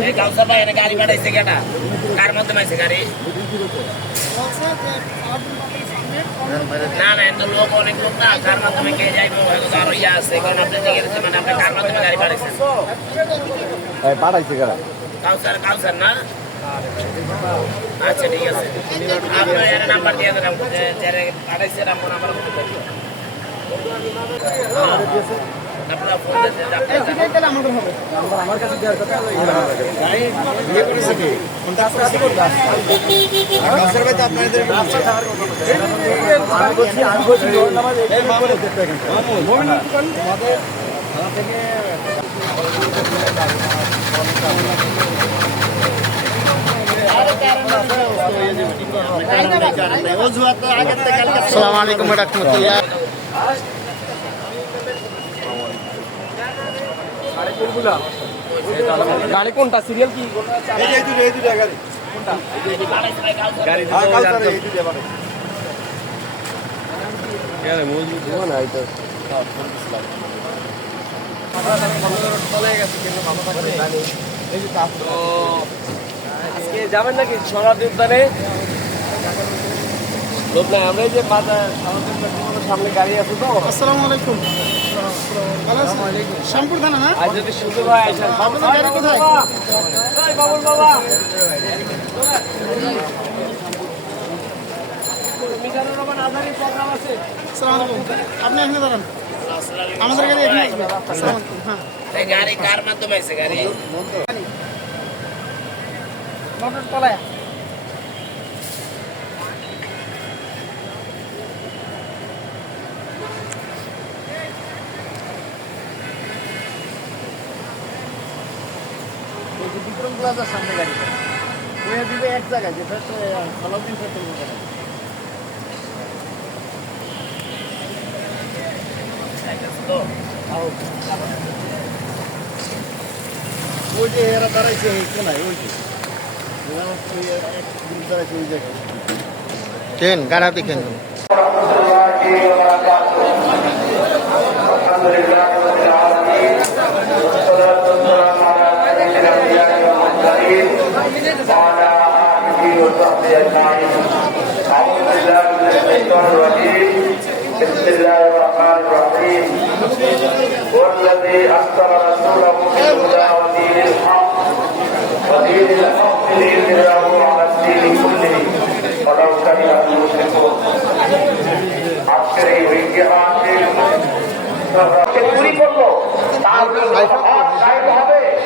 এই এনে গাড়ি পাঠাইছে কেটা কার মাধ্যমে আইছে গাড়ি? না না এত লোক অনেক লোক না কার মাধ্যমে কে যাইবো আরও ইয়া আছে কারণ আপনি মানে আপনি কার মাধ্যমে গাড়ি পাঠাইছেন পাঠাইছে কারা কাউসার কাউসার না? আচ্ছা ঠিক আছে। আপনার এর নাম্বার দিয়ে দেন যে পাঠাইছে নাম্বার নাম্বার বলে দেন আপনারা ফোন দিতে আমার কাছে দেওয়ার কথা ইয়ে করেছে কি কোনটা আপনার আছে কোনটা কাউসার ভাই তো আপনাদের আমি বলছি আমি বলছি জোর নামাজ এই করে দেখতে মোমিন তোমাদের থানা থেকে আসসালামু আলাইকুম গাড়ি কোনটা? সিরিয়াল কি? হ্যাঁ আজকে যাবেন নাকি? সোনাদি উদ্যানে লোক নাই আমরা এই যে সামনে গাড়ি আছে তো? আসসালামু আলাইকুম। ভালো আছেন শ্যামপুর থানা না? আসেন আপনাদের গাড়ি কোথায়? এই বাবুল বাবা। মিজানুর রহমান আজহারি প্রোগ্রাম আছে। আসসালামু আলাইকুম। আপনি এখানে দাঁড়ান। আমাদের গাড়ি এখানে আসবে হ্যাঁ। গাড়ি কার মাধ্যমে আইছে গাড়ি? মোটর তলায়। বিক্রম প্লাজার সামনে গাড়িটা ওখানে দিবে এক জায়গায়, যেটা সালাউদ্দিন পেট্রোল করে ওই যে এরা দাঁড়াইছে কোনায়, ওই যে। হচ্ছে কেন গাড়াতে কেন? بسم الله الرحمن الرحيم والذي أرسل رسوله بالهدى ودين الحق ودين الحق ليظهره على الدين كله ولو كره المشركون আজকের এই ঐতিহাসিক সে চুরি করলো তার হক গায়েব হবে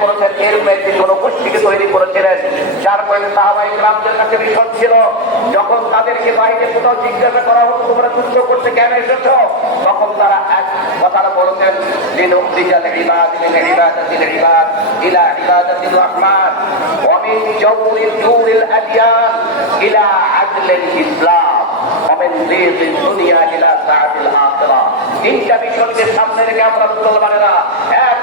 করেছেন এরকম একটি জনগোষ্ঠীকে তৈরি করেছিলেন। যার ফলে গ্রামদের কাছে বিষয় ছিল, যখন তাদেরকে বাইরে কোথাও জিজ্ঞাসা করা হতো তোমরা যুদ্ধ করতে কেন এসেছ? তখন তারা এক কথাটা বলেছেন মিন মিন মিন সামনে রেখে আমরা মুসলমানেরা